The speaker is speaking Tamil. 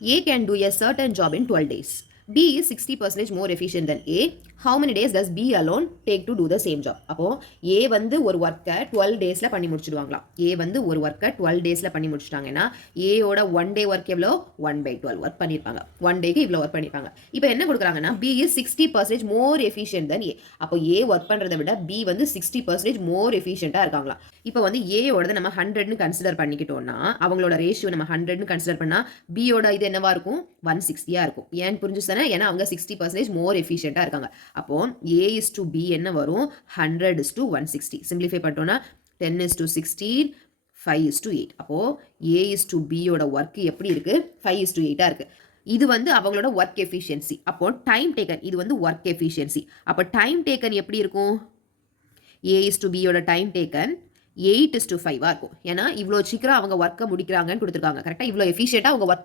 A can do a certain job in 12 days. B is 60% more efficient than A. How many days does B alone take to do the same job? அப்போ A வந்து ஒரு ஒர்க்கை 12 டேஸில் பண்ணி முடிச்சுடுவாங்களாம். A வந்து ஒரு ஒர்க்கை 12 டேஸில் பண்ணி முடிச்சுட்டாங்கன்னா ஏயோட 1 டே ஒர்க் எவ்வளோ 1/12 ஒர்க் பண்ணியிருப்பாங்க. 1 டேக்கு இவ்வளோ ஒர்க் பண்ணியிருப்பாங்க. இப்போ என்ன கொடுக்குறாங்கன்னா B is 60% more efficient than A. அப்போ A ஒர்க் பண்ணுறதை விட B வந்து 60% மோர் எஃபிஷியண்ட்டாக இருக்காங்களாம். இப்போ வந்து ஏயோடது நம்ம 100ன்னு கன்சிடர் பண்ணிக்கிட்டோம்னா அவங்களோட ரேஷியோ நம்ம 100ன்னு கன்சிடர் பண்ணால் பியோட இது என்னவா இருக்கும் 160 இருக்கும். ஏன் புரிஞ்சுச்சு தானே? ஏன்னா அவங்க 60% மோர் எஃபிஷியண்ட்டாக இருக்காங்க. அப்போ A is to B என்ன வரும் 100 is to 160. சிம்பிளிஃபை பண்ணிட்டோம்னா 10 is to 16, 5 is to 8. அப்போ A is to B யோட ஒர்க் எப்படி இருக்கு 5 is to 8 இருக்கு. இது வந்து அவங்களோட ஒர்க் எஃபிஷியன்சி. அப்போ டைம் டேக்கன் இது வந்து ஒர்க் எஃபிஷியன்சி. அப்போ டைம் டேக்கன் எப்படி இருக்கும் A is to B யோட டைம் டேக்கன் 8 is to 5 இருக்கும். ஏன்னா இவ்வளோ சீக்கிரம் அவங்க ஒர்க்கை முடிக்கிறாங்கன்னு கொடுத்துருக்காங்க. கரெக்டாக இவ்வளோ எஃபிஷியண்ட்டாக அவங்க ஒர்க்